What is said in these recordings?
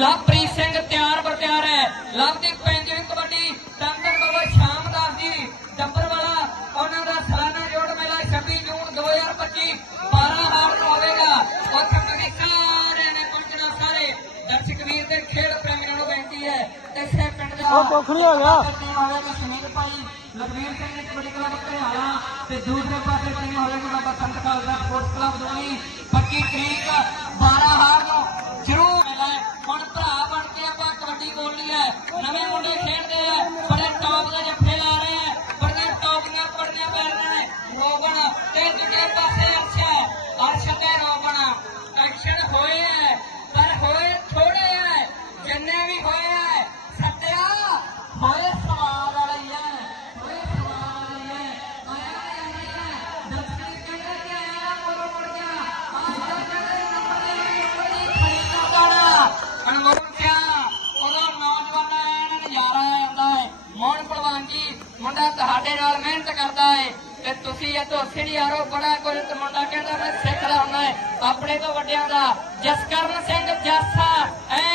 ਲਵਪ੍ਰੀਤ ਸਿੰਘ ਤਿਆਰ ਬਰ ਤਿਆਰ ਹੈ। ਲਵਦੀਪ ਪੈਂਦੀ ਹੋਈ ਕਬੱਡੀ ਟੰਗਣ ਬਾਬਾ ਸ਼ਾਮ ਜੀ ਡੱਬਰ ਵਾਲਾ ਉਹਨਾਂ ਦਾ ਸਾਲਾਨਾ ਜੋੜ ਮੇਲਾ 26 ਜੂਨ 2025 12 ਹਾਰ ਨੂੰ ਉੱਥੇ ਤੁਸੀਂ ਸਾਰਿਆਂ ਨੇ ਪਹੁੰਚਣਾ ਸਾਰੇ। ਦਰਸ਼ਕ ਵੀਰ ਤੇ ਖੇਡ ਪ੍ਰੇਮੀਆਂ ਨੂੰ ਬੇਨਤੀ ਹੈ। ਤੇ ਪਿੰਡ ਦਾ ਉਹ ਕੋਖਰੀ ਹੋ ਗਿਆ ਸੁਨੀਲ ਭਾਈ ਲਖਵੀਰ ਸਿੰਘ ਨੇ ਕਬੱਡੀ ਕਲੱਬ ਘਰਿਆਲਾ ਤੇ ਦੂਸਰੇ ਪਾਸੇ ਟੀਮ ਹੋਵੇਗੀ ਬਾਬਾ ਸੰਤ ਕਾਲਦਾ ਸਪੋਰਟਸ ਕਲੱਬ ਦੋਈ 25 ਤਰੀਕ 12 ਹਾਰ ਨੂੰ ਜ਼ਰੂਰ ਹੈ ਤੁਸੀਂ ਯਾਰੋ ਬੜਾ ਕੁਝ ਮੁੰਡਾ ਕਹਿੰਦਾ ਮੈਂ ਸਿੱਖਦਾ ਹੁੰਦਾ ਆਪਣੇ ਤੋਂ ਵੱਡਿਆਂ ਦਾ ਜਸਕਰਨ ਸਿੰਘ ਜੱਸਾ ਐ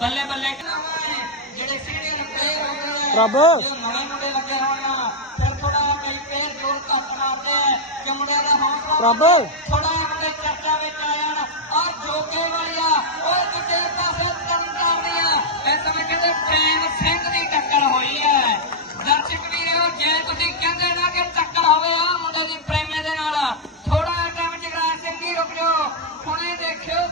ਬੱਲੇ ਬੱਲੇ ਜਿਹੜੇ ਸੀਨੀਅਰ ਪਲੇਅਰ ਹੁੰਦੇ ਆ ਪ੍ਰਭ। ਨਵੇਂ ਮੁੰਡੇ ਲੱਗੇ ਹੋਣ ਫਿਰ ਥੋੜਾ ਕਈ ਪੇਰ ਜੋਰ ਘੱਟ ਮਾਰਦੇ ਆ ਕਿ ਮੁੰਡਿਆਂ ਦਾ ਹੌਸਲਾ ਪ੍ਰਭ। ਥੋੜਾ ਮੁੰਡੇ ਚਰਚਾ ਵਿੱਚ ਆ ਜਾਣ। ਔਰ ਜੋਗੇ ਵਾਲਿਆ ਉਹ ਕਿਤੇ ਪਾਸੇ ਕਰਨ ਕਰਦੀਆਂ ਇਸ ਸਮੇਂ ਕਹਿੰਦੇ ਪ੍ਰੇਮ ਸਿੰਘ ਦੀ ਟੱਕਰ ਹੋਈ ਹੈ ਦਰਸ਼ਕ ਵੀਰੋ ਜੇ ਤੁਸੀਂ ਕਹਿੰਦੇ ਨਾ ਕਿ ਟੱਕਰ ਹੋਵੇ ਆ ਮੁੰਡੇ ਦੀ ਪ੍ਰੇਮੇ ਦੇ ਨਾਲ ਥੋੜਾ ਟਾਈਮ ਜਗਰਾ ਸਿੰਘ ਜੀ ਰੁਕ ਜਾਓ। ਹੁਣੇ ਦੇਖਿਓ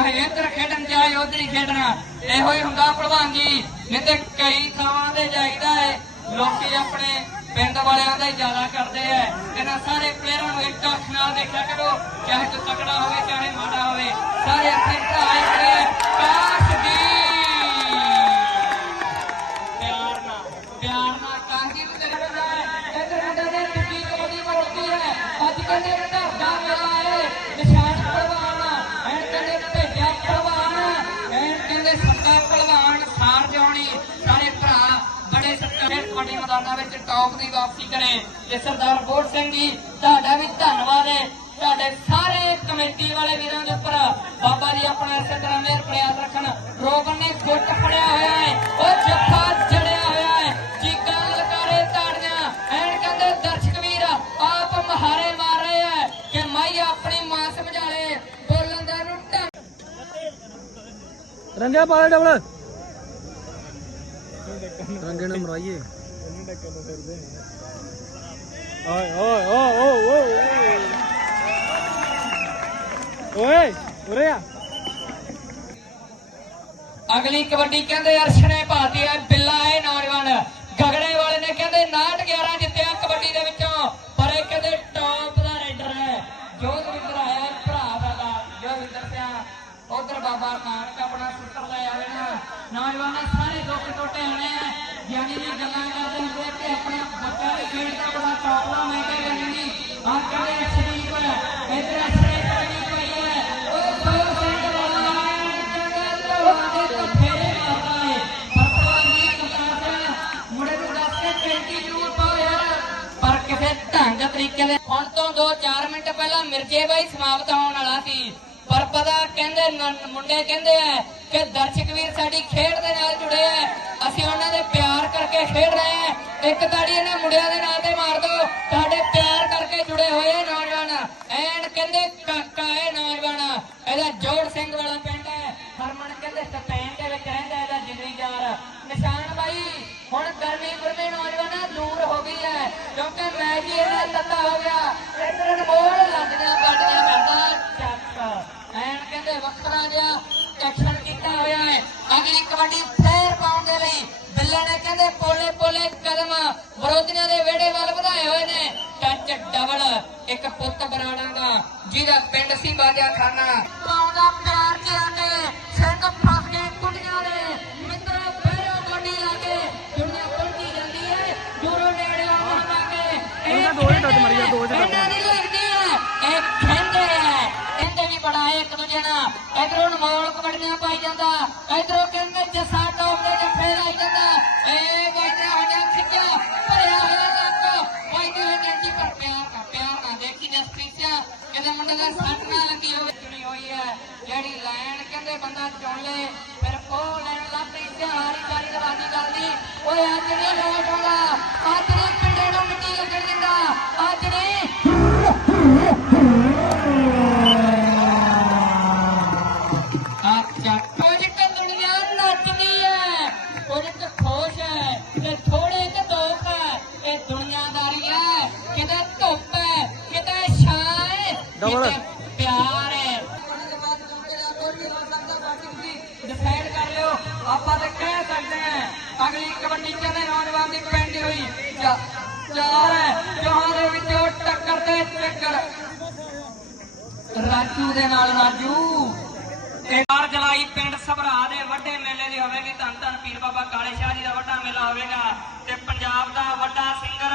ਹੋਇਆ ਹੈ ਖੇਡਣ ਚਾਹੇ ਉਧਰ ਹੀ ਖੇਡਣਾ। ਇਹੋ ਹੀ ਹੁੰਦਾ ਭਲਵਾਨਗੀ ਨਹੀਂ ਤੇ ਕਈ ਥਾਵਾਂ ਤੇ ਜਾਈਦਾ ਹੈ। ਲੋਕੀ ਆਪਣੇ ਪਿੰਡ ਵਾਲਿਆਂ ਦਾ ਹੀ ਜ਼ਿਆਦਾ ਕਰਦੇ ਐ ਇਹਨਾਂ ਸਾਰੇ ਪਲੇਅਰਾਂ ਨੂੰ ਇੱਕ ਅੱਖ ਨਾਲ ਦੇਖਿਆ ਕਰੋ, ਚਾਹੇ ਤਕੜਾ ਹੋਵੇ, ਚਾਹੇ ਮਾੜਾ ਹੋਵੇ। ਸਾਰੇ ਆਪਣੇ ਭਰਾ ਹੀ ਟੌਪ ਦੀ ਵਾਪਸੀ ਕਰੇ ਤੇ ਸਰਦਾਰ ਬੋੜ ਸਿੰਘ ਜੀ ਤੁਹਾਡਾ ਵੀ ਧੰਨਵਾਦ ਹੈ। ਤੁਹਾਡੇ ਸਾਰੇ ਕਮੇਟੀ ਵਾਲੇ ਵੀਰਾਂ ਦੇ ਉੱਪਰ ਬਾਬਾ ਜੀ ਆਪਣਾ ਇਸੇ ਤਰ੍ਹਾਂ ਮਿਹਰ ਪ੍ਰਯਾਸ ਰੱਖਣ। ਰੋਗਨ ਨੇ ਗੁੱਟ ਫੜਿਆ ਹੋਇਆ ਹੈ ਉਹ ਜੱਫਾ ਜੜਿਆ ਹੋਇਆ ਹੈ। ਚੀਕਾਂ ਲਲਕਾਰੇ ਤਾੜੀਆਂ ਐਨ ਕਹਿੰਦੇ ਦਰਸ਼ਕ ਵੀਰ ਆਪ ਮਹਾਰੇ ਮਾਰ ਰਹੇ ਹੈ ਕਿ ਮਾਈ ਆਪਣੀ ਮਾਂ ਸਮਝਾਲੇ ਬੋਲਣ ਦਾ ਨੂੰ ਰੰਗਿਆ ਪਾਲੇ ਡਬਲ ਰੰਗੇ ਨੂੰ ਮਰਾਈਏ। ਓਏ ਓਏ ਓਏ ਓਏ। ਓਏ, ਉਰੇ ਆ। ਅਗਲੀ ਕਬੱਡੀ ਕਹਿੰਦੇ ਅਰਸ਼ਨੇ ਭਾਤੀ ਹੈ, ਬਿੱਲਾ ਹੈ ਨੌਜਵਾਨ ਗਗੜੇ ਵਾਲੇ ਨੇ ਕਹਿੰਦੇ 69 11 ਜਿੱਤਿਆ ਕਬੱਡੀ ਦੇ ਵਿੱਚੋਂ, ਪਰ ਇਹ ਕਹਿੰਦੇ ਟੌਪ ਦਾ ਰੇਡਰ ਹੈ। ਜੋਤ ਵਿੰਦਰ ਆਇਆ, ਭਰਾ ਦਾ ਜੋ ਵਿੰਦਰ ਸਿਆ ਉਧਰ ਬਾਬਾ ਨਾਨਕ ਆਪਣਾ ਸੁੱਤਰ ਲੈ ਆਵੇ ਨਾ ਨੌਜਵਾਨ ਸਾਰੇ ਦੁੱਖ ਟੋਟੇ ਆਣੇ ਆ। ਗਿਆਨੀ ਜੀ ਗੱਲਾਂ ਕਰਦੇ ਹੁੰਦੇ ਕਿ ਆਪਣਾ ਬੱਚਾ ਵੀ ਖੇਡਦਾ ਬੜਾ ਟੌਪਲਾ ਮੈਂ ਕੇ ਗਈ ਆ ਕਹਿੰਦੇ ਸ਼ਰੀਫ ਹੈ ਇਧਰ ਸ਼ਰੀਫ ਬਣੀ ਪਈ ਹੈ ਉਹ ਦੋ ਸਿੰਘ ਵਾਲਾ ਕਹਿੰਦੇ ਲੋਕਾਂ ਤਫੇਰੇ ਮਾਰਦਾ ਹੈ ਪਰ ਪ੍ਰਵਾਨੀ ਕਰਤਾਰ ਮੁੰਡੇ ਨੂੰ ਦੱਸ ਕੇ ਟੈਂਕੀ ਜ਼ਰੂਰ ਪਾਓ ਯਾਰ, ਪਰ ਕਿਸੇ ਢੰਗ ਤਰੀਕੇ ਦੇ ਹੁਣ ਤੋਂ 2-4 ਮਿੰਟ ਪਹਿਲਾਂ ਮਿਰਜੇ ਬਾਈ ਸਮਾਪਤ ਹੋਣ ਵਾਲਾ ਸੀ। ਪਰ ਪਤਾ ਕਹਿੰਦੇ ਮੁੰਡੇ ਕਹਿੰਦੇ ਆ ਕਿ ਦਰਸ਼ਕ ਵੀਰ ਸਾਡੀ ਖੇਡ ਦੇ ਨਾਲ ਜੁੜੇ ਆ। ਅਸੀਂ ਉਹਨਾਂ ਦੇ ਪਿਆਰ ਕਰਕੇ ਖੇਡ ਰਹੇ ਆ। ਇੱਕ ਤਾੜੀ ਇਹਨਾਂ ਮੁੰਡਿਆਂ ਦੇ ਨਾਂ ਤੇ ਮਾਰ ਦਿਓ ਤੁਹਾਡੇ ਪਿਆਰ ਕਰਕੇ ਜੁੜੇ ਹੋਏ ਆ ਨੌਜਵਾਨ। ਐਨ ਕਹਿੰਦੇ ਕਾਕਾ ਹੈ ਨੌਜਵਾਨ। ਇਹਦਾ ਜੋੜ ਸਿੰਘ ਵਾਲਾ ਪਿੰਡ ਹੈ। ਹਰਮਨ ਕਹਿੰਦੇ ਸਪੇਨ ਦੇ ਵਿੱਚ ਰਹਿੰਦਾ ਇਹਦਾ ਜਿੰਦਗੀ ਯਾਰ ਨਿਸ਼ਾਨ ਬਾਈ, ਹੁਣ ਗਰਮੀ ਗੁਰਮੀ ਨੌਜਵਾਨਾਂ ਦੂਰ ਹੋ ਗਈ ਹੈ। ਕਿਉਂਕਿ ਮੈਚ ਹੀ ਇਹਦਾ ਤੱਤਾ ਹੋ ਗਿਆ। ਇਧਰ ਅਨਮੋਲ ਲੱਗਦੀਆਂ ਬਾਡੀਆਂ ਕਰਦਾ ਚੱਕ। ਐਨ ਕਹਿੰਦੇ ਵੱਖਰਾ ਜਿਹਾ ਵਿਰੋਧੀਆਂ ਦੇ ਵਿਹੜੇ ਵੱਲ ਵਧਾਏ ਹੋਏ ਨੇ। ਟੱਚ ਡਬਲ ਇੱਕ ਪੁੱਤ ਬਰਾੜਾਂਗਾ ਜਿਹਦਾ ਪਿੰਡ ਸੀ ਬਾਜਾ ਖਾਨਾ ਪਾਉਂਦਾ ਪਿਆਰ ਚ ਆ ਕੇ ਸਿੰਘ ਫਸ ਗਏ ਕੁੜੀਆਂ ਦੇ। ਮਿੱਤਰੋ ਫੇਰੋ ਗੋਡੀ ਲਾ ਕੇ ਦੁਨੀਆ ਪਲਟੀ ਜਾਂਦੀ ਹੈ ਦੂਰੋਂ ਨੇੜੇ ਆਉਣ ਲੱਗੇ ਉਹਨਾਂ ਦੋ ਹੀ ਟੱਚ ਮਾਰੀ ਆ, ਦੋ ਹੀ ਰਾਜੂ ਦੇ ਨਾਲ ਰਾਜੂ। ਤੇ 4 ਜੁਲਾਈ ਪਿੰਡ ਸਭਰਾ ਦੇ ਵੱਡੇ ਮੇਲੇ ਦੀ ਹੋਵੇਗੀ। ਧੰਨ ਧੰਨ ਪੀਰ ਬਾਬਾ ਕਾਲੇ ਸ਼ਾਹ ਜੀ ਦਾ ਵੱਡਾ ਮੇਲਾ ਹੋਵੇਗਾ। ਤੇ ਪੰਜਾਬ ਦਾ ਵੱਡਾ ਸਿੰਗਰ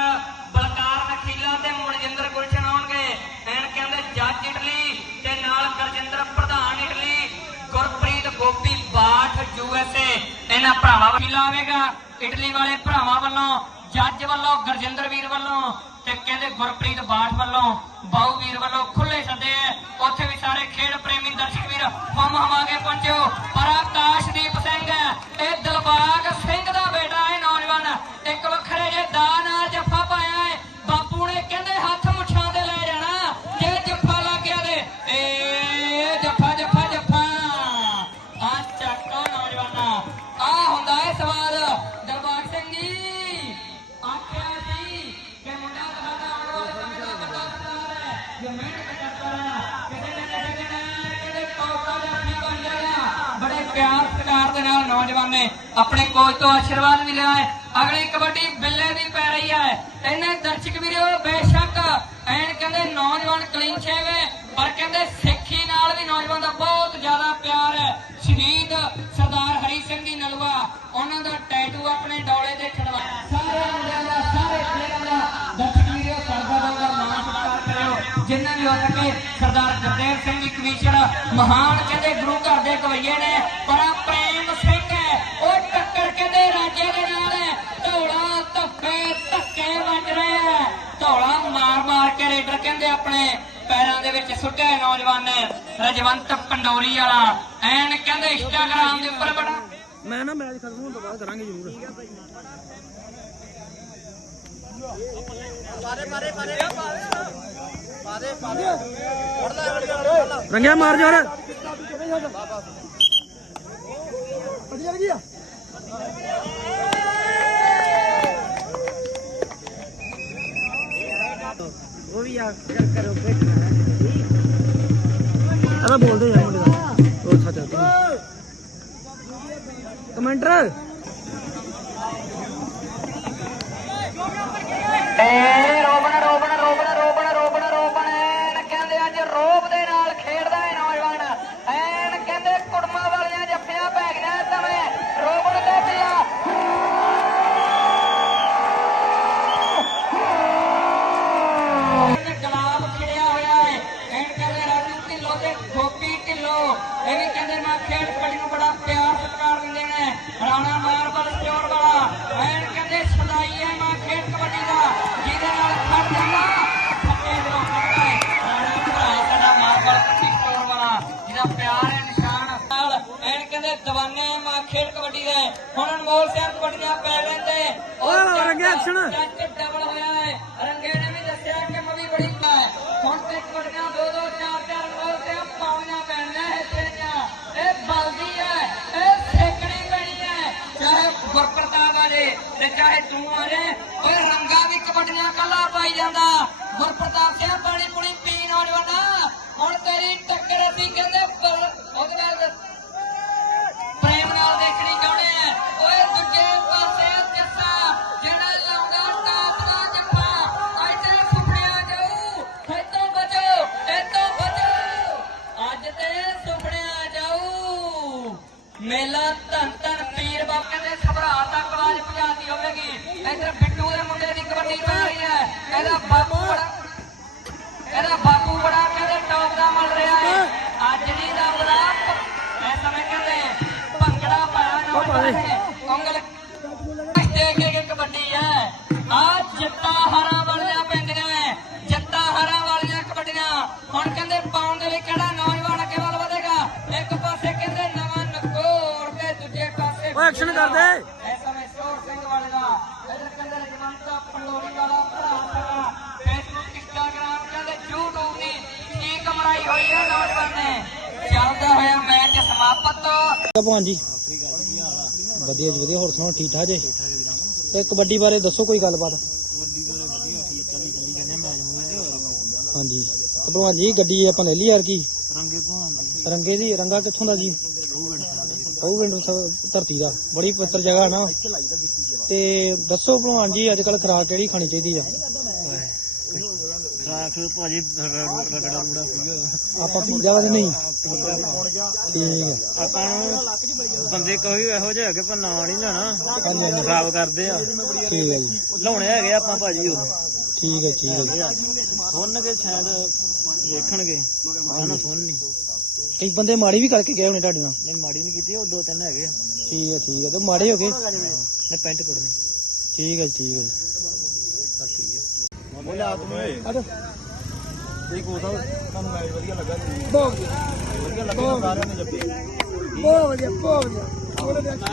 ਬਲਕਾਰ ਨਖੀਲਾ ਤੇ ਮਨਜਿੰਦਰ ਗੁਲਸ਼ਨ ਆਉਣਗੇ। ਐਨ ਕਹਿੰਦੇ ਜੱਜ ਇਟਲੀ ਤੇ ਨਾਲ ਗਰਜਿੰਦਰ ਪ੍ਰਧਾਨ ਇਟਲੀ। ਗੁਰਪ੍ਰੀਤ ਗੋਪੀ ਬਾਠ ਯੂਐਸਏ ਇਹਨਾਂ ਭਰਾਵਾਂ ਵੱਲੋਂ ਆਵੇਗਾ ਇਟਲੀ ਵਾਲੇ ਭਰਾਵਾਂ ਵੱਲੋਂ, ਜੱਜ ਵੱਲੋਂ, ਗੁਰਜਿੰਦਰ ਵੀਰ ਵੱਲੋਂ ਤੇ ਕਹਿੰਦੇ ਗੁਰਪ੍ਰੀਤ ਬਾਠ ਵੱਲੋਂ ਬਾਉ ਵੀਰ ਵੱਲੋਂ ਖੁੱਲੇ ਸੱਦੇ ਐ ਉੱਥੇ ਵੀ ਸਾਰੇ ਖੇਡ ਪ੍ਰੇਮੀ ਦਰਸ਼ਕ ਵੀਰ ਹਮ ਹਮਾਗੇ ਪਹੁੰਚਿਓ ਪਰ ਆਕਾਸ਼ਦੀਪ ਸਿੰਘ, ਇਹ ਦਿਲਬਾਗ ਸਿੰਘ ਦਾ ਨੌਜਵਾਨ ਨੇ ਆਪਣੇ ਕੋਚ ਤੋਂ ਆਸ਼ੀਰਵਾਦ ਵੀ ਲਿਆ ਹੈ। ਅਗਲੀ ਕਬੱਡੀ ਬਿੱਲੇ ਦੀ ਪੈ ਰਹੀ ਹੈ। ਇਹਨੇ ਦਰਸ਼ਕ ਵੀਰੋ, ਬੇਸ਼ੱਕ ਐਨ ਕਹਿੰਦੇ ਨੌਜਵਾਨ ਕਲੀਨ ਸ਼ੇਵ ਹੈ, ਪਰ ਕਹਿੰਦੇ ਸਿੱਖੀ ਨਾਲ ਵੀ ਨੌਜਵਾਨ ਦਾ ਬਹੁਤ ਜ਼ਿਆਦਾ ਪਿਆਰ ਹੈ। ਸ਼ਹੀਦ ਸਰਦਾਰ ਹਰੀ ਸਿੰਘ ਜੀ ਨਲਵਾ ਉਹਨਾਂ ਦਾ ਟੈਟੂ ਆਪਣੇ ਡੋਲੇ ਤੇ ਖੜਵਾਇਆ ਸਾਰੇ ਮੁੰਡਿਆਂ ਦਾ, ਸਾਰੇ ਪਲੇਅਰਾਂ ਦਾ ਦਰਸ਼ਕ ਵੀਰੋ ਕਰਦਾ ਦਾ ਮਾਣ ਸਤਿਕਾਰ ਕਰਿਓ। ਜਿੰਨਾ ਵੀ ਹੋ ਸਕੇ ਸਰਦਾਰ ਗੁਰਦੇਵ ਸਿੰਘ ਜੀ ਕਮਿਸ਼ਨ ਮਹਾਨ ਕਹਿੰਦੇ ਗੁਰੂ ਘਰ ਦੇ ਗਵਈਏ ਨੇ। ਪਰ ਕਹਿੰਦੇ ਆਪਣੇ ਪੈਰਾਂ ਦੇ ਵਿੱਚ ਸੁੱਟਿਆ ਨੌਜਵਾਨ ਰਜਵੰਤ ਪੰਡੋਰੀ ਵਾਲਾ। ਐਨ ਕਹਿੰਦੇ ਇੰਸਟਾਗ੍ਰਾਮ ਦੇ ਉੱਪਰ ਬੜਾ ਮੈਂ ਨਾ ਮੈਚ ਖਤਮ ਹੋਣ ਤੋਂ ਬਾਅਦ ਕਰਾਂਗੇ ਜ਼ਰੂਰ। ਰੰਗਿਆ ਮਾਰ ਜੋਰ ਉਹ ਵੀ ਆ ਕਰ ਕਰੋ ਅਰੇ ਬੋਲਦੇ ਯਾਰ ਮੁੰਡੇ ਦਾ। ਉਹ ਸੱਚ ਆ ਕਮੈਂਟਰ। ਓਏ, ਪਾਇਆ ਨੌਜਵਾਨ ਨੇ ਉਂਗਲ ਦੇ ਕੇ ਕਬੱਡੀ ਹੈ ਆ ਜੱਟਾ ਹਰਾਂ ਵਾਲੀਆਂ ਪੈਂਦੀਆਂ ਹੈ ਜੱਟਾ ਹਰਾਂ ਵਾਲੀਆਂ ਕਬੱਡੀਆਂ ਹੁਣ ਕਹਿੰਦੇ ਪਾਉਣ ਦੇ ਲਈ ਕਿਹੜਾ ਨੌਜਵਾਨ ਅੱਗੇ ਵੱਲ ਵਧੇਗਾ ਇੱਕ ਪਾਸੇ ਕਹਿੰਦੇ ਨਵਾਂ ਨਕੋਰ ਤੇ ਦੂਜੇ ਪਾਸੇ ਓਏ ਐਕਸ਼ਨ ਕਰ ਦੇ ਇਸ ਸਮੇਂ ਸੋਰ ਸਿੰਘ ਵਾਲੇ ਦਾ ਇਧਰ ਕਹਿੰਦੇ ਰਜਵੰਤਾ ਪੰਡੋਰੀ ਵਾਲਾ ਭਰਾ ਸਾਡਾ ਫੇਸਬੁੱਕ ਇੰਸਟਾਗ੍ਰਾਮ ਕਹਿੰਦੇ YouTube ਦੀ ਕੀ ਕਮਰਾਈ ਹੋਈ ਹੈ ਨੌਜਵਾਨ ਨੇ ਚੱਲਦਾ ਹੋਇਆ ਮੈਚ ਸਮਾਪਤ। ਭਗਵਾਨ ਜੀ। ਵਧੀਆ ਜੀ ਵਧੀਆ। ਹੋਰ ਸੁਣਾਓ ਠੀਕ ਠਾਕ ਜੇ? ਤੇ ਕਬੱਡੀ ਬਾਰੇ ਦੱਸੋ ਕੋਈ ਗੱਲਬਾਤ। ਹਾਂਜੀ। ਤੇ ਭਗਵਾਨ ਜੀ ਗੱਡੀ ਆਪਾਂ ਲੈ ਲਈ ਯਾਰ ਕੀ? ਰੰਗੇ ਭਵਾਨ ਦੀ ਰੰਗੇ ਦੀ ਰੰਗਾ ਕਿੱਥੋਂ ਦਾ ਜੀ? ਉਹ ਸ- ਧਰਤੀ ਦਾ। ਬੜੀ ਪਵਿੱਤਰ ਜਗ੍ਹਾ ਨਾ। ਤੇ ਦੱਸੋ ਭਗਵਾਨ ਜੀ ਅੱਜ ਕੱਲ ਖਰਾਕ ਕਿਹੜੀ ਖਾਣੀ ਚਾਹੀਦੀ ਆ? ਰਾਖ ਭਾਜੀ ਰਗੜਾ ਰੂੜਾ ਪੀਓ ਆਪਾਂ ਤੇ ਨਹੀਂ? ਠੀਕ ਹੈ। ਆਪਾਂ ਨੂੰ ਬੰਦੇ ਕੋਈ ਇਹੋ ਜਿਹੇ ਹੈਗੇ ਪਰ ਨਾਂ ਨਹੀਂ ਲੈਣਾ ਹਾਂਜੀ ਹਾਂਜੀ। ਖਰਾਬ ਕਰਦੇ ਆ। ਠੀਕ ਹੈ ਜੀ। ਲਾਉਣੇ ਹੈਗੇ ਆਪਾਂ ਭਾਜੀ ਉਹ। ਠੀਕ ਹੈ ਠੀਕ ਹੈ ਸੁਣਨਗੇ ਸ਼ਾਇਦ ਵੇਖਣਗੇ। ਆਣਾ ਸੁਣ ਨਹੀਂ ਕਈ ਬੰਦੇ ਮਾੜੀ ਵੀ ਕਰਕੇ ਗਏ ਹੋਣੇ ਤੁਹਾਡੇ ਨਾਲ। ਨਹੀਂ ਮਾੜੀ ਨਹੀਂ ਕੀਤੀ ਉਹ ਦੋ ਤਿੰਨ ਹੈਗੇ। ਠੀਕ ਹੈ ਠੀਕ ਹੈ। ਤੇ ਮਾੜੇ ਹੋ ਗਏ? ਨੇ ਪੈਂਟ ਕੁੜਨੇ। ਠੀਕ ਹੈ ਠੀਕ ਹੈ ਜੀ। ਹੈ ਹੋ ਤੁਹਾਨੂੰ ਮੈਚ ਵਧੀਆ ਲੱਗਾ ਬਹੁਤ ਵਧੀਆ। ਲੱਗਾ ਸਾਰਿਆਂ ਨੇ ਜੱਫੀ। ਬਹੁਤ ਵਧੀਆ ਬਹੁਤ ਵਧੀਆ।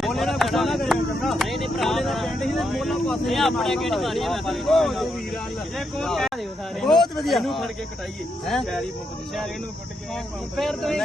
ਬੋਲੇ ਨਾ ਗੁੱਸਾ ਨਾ ਕਰਿਓ ਚੰਗਾ? ਨਹੀਂ ਨਹੀਂ ਭਰਾ। ਦਾ ਪਿੰਡ ਹੀ ਮੋਲਾ ਪਾਸੇ ਇਹ ਆਪਣੇ ਕਿਹੜੀ ਮਾਰੀ ਆ ਬਹੁਤ ਵਧੀਆ। ਇਹਨੂੰ ਫੜ ਕੇ ਕਟਾਈਏ। ਹੈ? ਸ਼ਹਿਰੀ ਨੂੰ ਕੁੱਟ ਕੇ ਫੇਰ ਤੋਂ ਇਹ